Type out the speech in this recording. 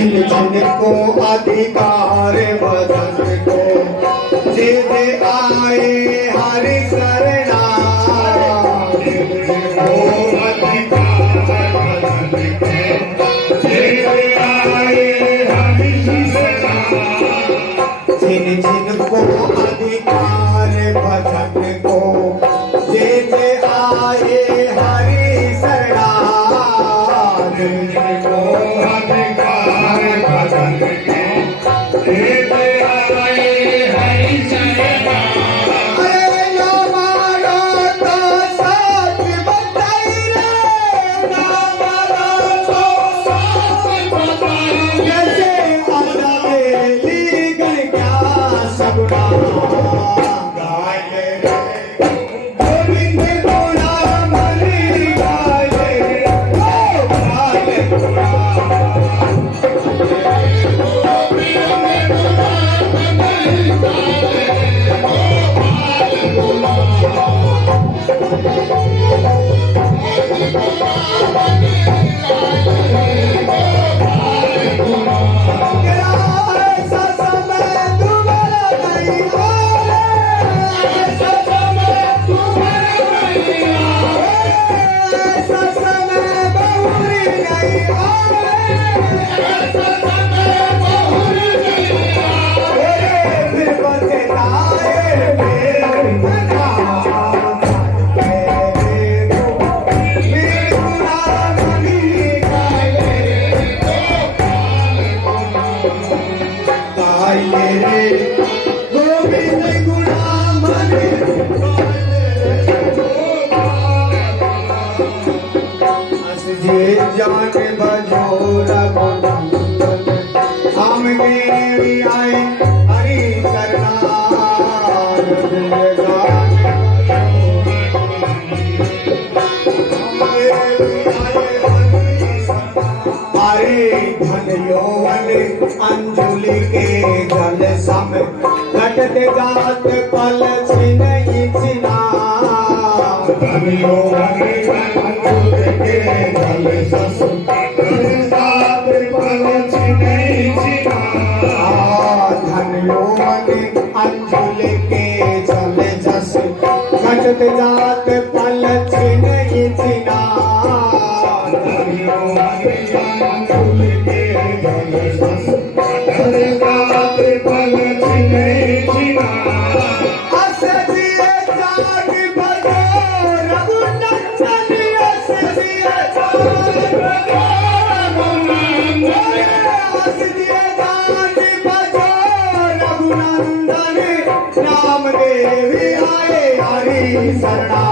जिन जिनको अधिकार भजन को जे जे आए हरि शरणा जिनको अधिकार भजन को जे जे आए हरि शरणा जिन जिनको अधिकार भजन को जे जे आए हरि शरणा जिनको अधिकार भजन को जे जे आए हरि शरणा अरे ना मानो तो सच बताई रे ना मानो तो सच बताई जैसे आजा बेली गई क्या सगुना गाए रे गोविंद गुणा मनी गाए ओ गाए ऐसा समय तुम्हारा नहीं आए ऐसा समय तुम्हारा नहीं आए ऐसा समय बहुरी नहीं आए ऐसा समय बहुरी नहीं आए फिर बचताए फिर बना गोविंद गुणा मनि अस जे जान बजो रघुनंदन हम देवी आए हरि शरणा हरे धन यौवन अंजुलि के जल सम घटत गात पल छिनहि छिना धन यौवन अंजुलि के जल सम घटत गात पल छिनहि छिना धन यौवन अंजुलि के जल जस घटत गात पल छिनहि छिना धन यौवन अंजुलि के जल जस घटत गात पल छिनहि छिना अस जिए जान भजो रघुनंदन अस जिए जान भजो रघुनंदन अस जिए जान भजो रघुनंदन राम देवी आए हरि शरणा